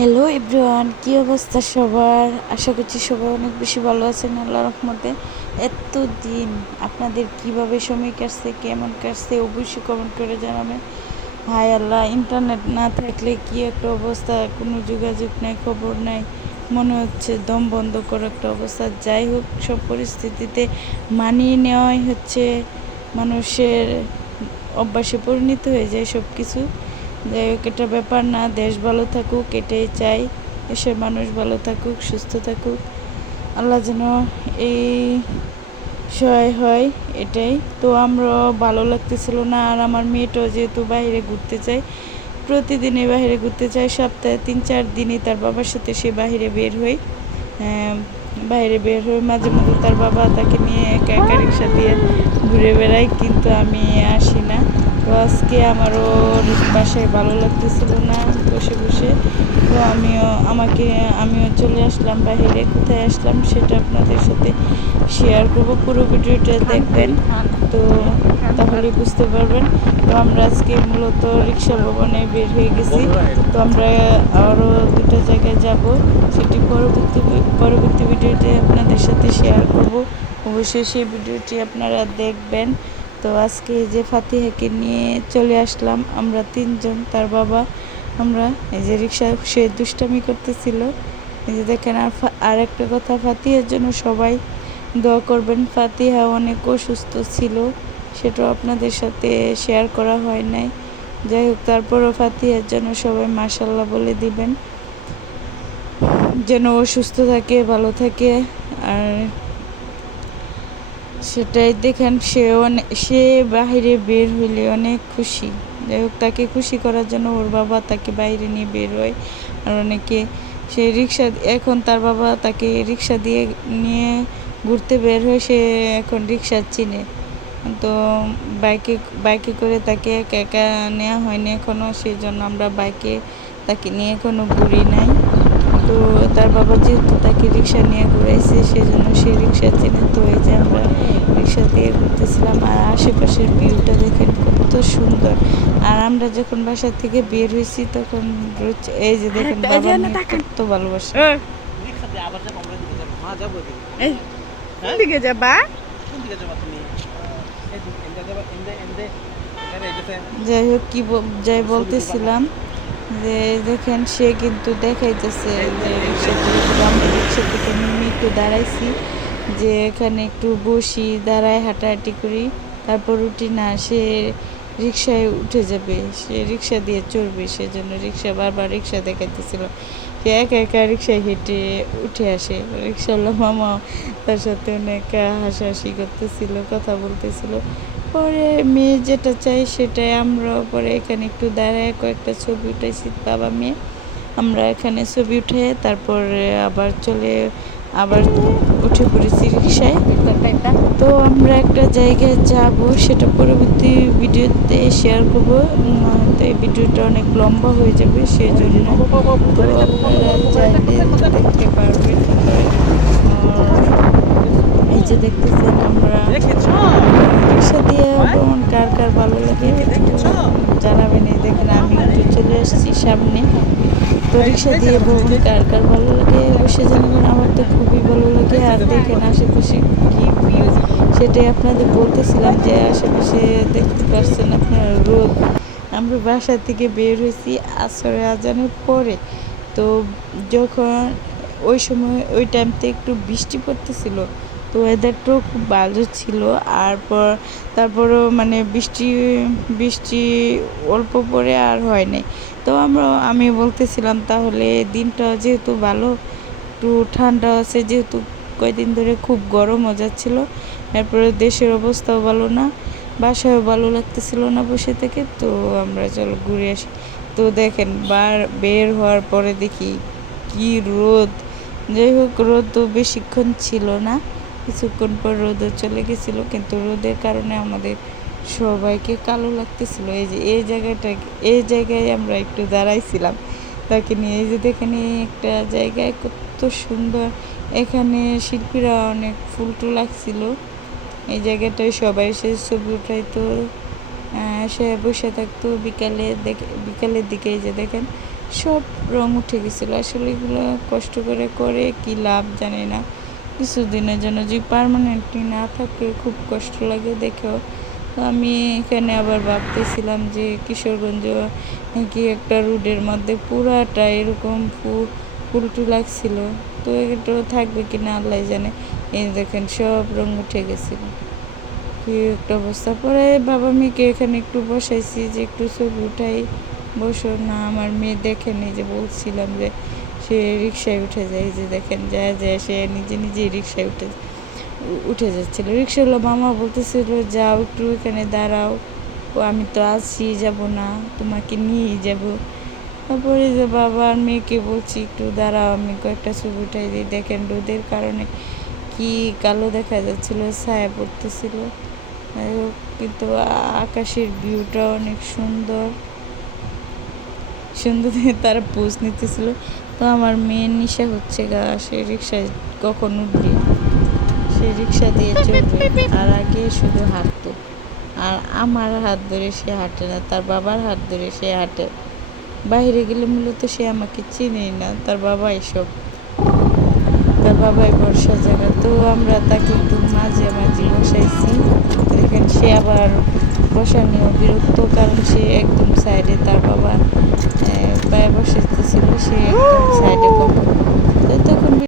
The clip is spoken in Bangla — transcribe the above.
হ্যালো এভরিওয়ান, কী অবস্থা সবার? আশা করছি সবাই অনেক বেশি ভালো আছেন আল্লাহর রহমতে। এতদিন আপনাদের কিভাবে সময় কাটছে, কেমন কাটছে অবশ্যই কমেন্ট করে জানাবেন। হায় আল্লাহ, ইন্টারনেট না থাকলে কি একটা অবস্থা, কোনো যোগাযোগ নাই, খবর নাই, মনে হচ্ছে দম বন্ধ করা একটা অবস্থা। যাই হোক, সব পরিস্থিতিতে মানিয়ে নেওয়াই হচ্ছে মানুষের অভ্যাসে পরিণত হয়ে যায় সব কিছু। যাই হোক, এটা ব্যাপার না, দেশ ভালো থাকুক এটাই চাই, দেশের মানুষ ভালো থাকুক, সুস্থ থাকুক, আল্লাহ যেন এই সহায় হয়, এটাই তো। আমরা ভালো লাগতেছিল না, আর আমার মেয়েটাও যেহেতু বাইরে ঘুরতে চায়, প্রতিদিনই বাইরে ঘুরতে চায়, সপ্তাহে 3-4 দিনই তার বাবার সাথে সে বাইরে বের হয়। বাইরে বের হয়ে মাঝে মধ্যে তার বাবা তাকে নিয়ে একা একা রিক্সা দিয়ে ঘুরে বেড়ায়, কিন্তু আমি আসি না। তো আজকে আমারও বাসায় ভালো লাগতেছিল না বসে বসে, তো আমিও চলে আসলাম বাইরে। কোথায় আসলাম সেটা আপনাদের সাথে শেয়ার করব, পুরো ভিডিওটা দেখবেন তো তাহলে বুঝতে পারবেন। তো আমরা আজকে মূলত রিক্সা ভবনে বের হয়ে গেছি, তো আমরা আরও দুটো জায়গায় যাব, সেটি পরবর্তী ভিডিওতে আপনাদের সাথে শেয়ার করব। অবশ্যই সেই ভিডিওটি আপনারা দেখবেন। তো আজকে যে ফাতিহাকে নিয়ে চলে আসলাম আমরা তিনজন, তার বাবা, আমরা। এই যে রিক্সা, সে দুষ্টামি করতেছিল, এই যে দেখেন। আর একটা কথা, ফাতিহার জন্য সবাই দোয়া করবেন। ফাতিহা অনেক অসুস্থ ছিল, সেটাও আপনাদের সাথে শেয়ার করা হয় নাই। যাই হোক, তারপরও ফাতিহার জন্য সবাই মাশাল্লাহ বলে দিবেন, যেন ও সুস্থ থাকে, ভালো থাকে। আর সেটাই দেখেন, সে বাহিরে বের হইলে অনেক খুশি। যাই হোক, তাকে খুশি করার জন্য ওর বাবা তাকে বাইরে নিয়ে বের হয়। আর অনেকে সে রিক্সা, এখন তার বাবা তাকে রিক্সা দিয়ে নিয়ে ঘুরতে বের হয়, সে এখন রিক্সা চিনে। তো বাইকে বাইকে করে তাকে একা একা নেওয়া হয়নি এখনও, সেই জন্য আমরা বাইকে তাকে নিয়ে এখনও ঘুরি নাই। তো তার বাবা যেহেতু তাকে রিক্সা নিয়ে ঘুরাইছে, সেজন্য সে রিক্সা চিনে। তো এই যে আমরা রিক্সা দিয়ে ঘুরতেছিলাম, আর আশেপাশের ভিউটা দেখেন কত সুন্দর। আর আমরা যখন বাসা থেকে বের হয়েছি তখন এই যে দেখেন বাবা মেয়ে কত ভালোবাসে। কোন দিকে যাবা? যাই হোক, যাই বলতেছিলাম যে দেখেন, সে কিন্তু দেখাইতেছে যে আমরা রিক্সা থেকে নেমে একটু দাঁড়াইছি, যে এখানে একটু বসি, দাঁড়ায়, হাঁটাহাঁটি করি, তারপর উঠি না। সে রিক্সায় উঠে যাবে, সে রিক্সা দিয়ে চড়বে, সেজন্য বারবার রিক্সা দেখাইতেছিল। সে একা একা রিক্সায় হেঁটে উঠে আসে। রিক্সাওয়ালা মামা তার সাথে অনেক হাসাহাসি করতেছিল, কথা বলতেছিল। পরে মেয়ে যেটা চাই সেটাই, আমরা পরে এখানে একটু দাঁড়ায় কয়েকটা ছবি উঠাইছি বাবা মেয়ে। আমরা এখানে ছবি উঠে তারপর আবার উঠে পড়েছি রিক্সায়। তো আমরা একটা জায়গায় যাব, সেটা পরবর্তী ভিডিওতে শেয়ার করবো, তো এই ভিডিওটা অনেক লম্বা হয়ে যাবে, সেই জন্য। তো আপনারা চাইলে দেখতে পারবেন। এই যে দেখতেছেন, আমরা রিক্সা দিয়ে ভ্রমণ কার কার ভালো লাগে জানাবেন। এই দেখেন, আমি একটু চলে আসছি সামনে। তো রিক্সা দিয়ে ভ্রমণ কার কার ভালো লাগে অবশ্যই জানাবেন। আমার তো খুবই ভালো লাগে। আর দেখেন আশেপাশে কি ভিউ, সেটাই আপনাদের বলতেছিলাম, যে আশেপাশে দেখতে পাচ্ছেন আপনারা রোদ। আমরা বাসা থেকে বের হয়েছি আসরে আজানের পরে, তো যখন ওই টাইমতে একটু বৃষ্টি পড়তেছিল, তো ওয়েদারটাও খুব ভালো ছিল। তারপরও মানে বৃষ্টি বৃষ্টি অল্প পরে আর হয় নাই। তো আমি বলতেছিলাম, তাহলে দিনটা যেহেতু ভালো, একটু ঠান্ডা আছে, যেহেতু কয়েকদিন ধরে খুব গরমও যাচ্ছিল, এরপরে দেশের অবস্থাও ভালো না, বাসায়ও ভালো লাগতেছিল না বসে থেকে, তো আমরা চলো ঘুরে আসি। তো দেখেন, বের হওয়ার পরে দেখি কি রোদ। যাই হোক, রোদ তো বেশিক্ষণ ছিল না, কিছুক্ষণ পর রোদও চলে গেছিলো, কিন্তু রোদের কারণে আমাদের সবাইকে কালো লাগতেছিল। এই জায়গায় আমরা একটু দাঁড়াইছিলাম তাকে নিয়ে। এই যে দেখেন, একটা জায়গায় কত সুন্দর, এখানে শিল্পীরা অনেক ফুল টুল লাগছিল। এই জায়গাটায় সবাই এসে ছবি উঠাইতো, সে বসে থাকতো বিকালের দিকে। এই যে দেখেন, সব রং উঠে গেছিলো। আসলে এগুলো কষ্ট করে করে কি লাভ জানি না। কিছুদিনের জন্য যদি পার্মানেন্টলি না থাকে খুব কষ্ট লাগে দেখেও। তো আমি এখানে আবার ভাবতেছিলাম যে কিশোরগঞ্জ কি একটা রোডের মধ্যে পুরাটা এরকম ফুলটু লাগছিল। তো এটা থাকবে কি না আল্লাহ জানে। এই দেখেন সব রং উঠে গেছিল, কি একটা অবস্থা। পরে বাবা মেয়েকে এখানে একটু বসাইছি যে একটু ছবি উঠাই, বসো না। আমার মেয়ে দেখেনি, যে বলছিলাম যে সে রিক্সায় উঠে যায়, যে দেখেন যায় যায় সে নিজে নিজেই রিক্সায় উঠে যাচ্ছিলো। রিক্সাওয়ালা মামা বলতেছিল যাও একটু এখানে দাঁড়াও, ও আমি তো আছি, যাব না, তোমাকে নিয়েই যাব। তারপরে যে বাবা আর মেয়েকে বলছি একটু দাঁড়াও, আমি কয়েকটা ছবি উঠাই দিই। দেখেন রোদের কারণে কি কালো দেখা যাচ্ছিল, ছায়া পড়তেছিল। যাই হোক, কিন্তু আকাশের ভিউটা অনেক সুন্দর সুন্দর তারা পোজ নিতেছিল। তো আমার মেয়ের নেশা হচ্ছে গা, সে রিক্সায় কখন উঠবে, সে রিক্সা দিয়ে চলবে, আর আগে শুধু হাঁটতো। আর আমার হাত ধরে সে হাঁটে না, তার বাবার হাত ধরে সে হাঁটে। বাইরে গেলে মূলত সে আমাকে চিনেই না, তার বাবাই সব, তার বাবাই ভরসা জায়গা। তো আমরা তাকে একটু মাঝে মাঝে বসাইছি। দেখেন সে আবার বসানিও বিরক্ত, কারণ সে একদম সাইডে, তার বাবা পায়ে বসাইতেছিল, সে একদম সাইডে কখন। তো তখন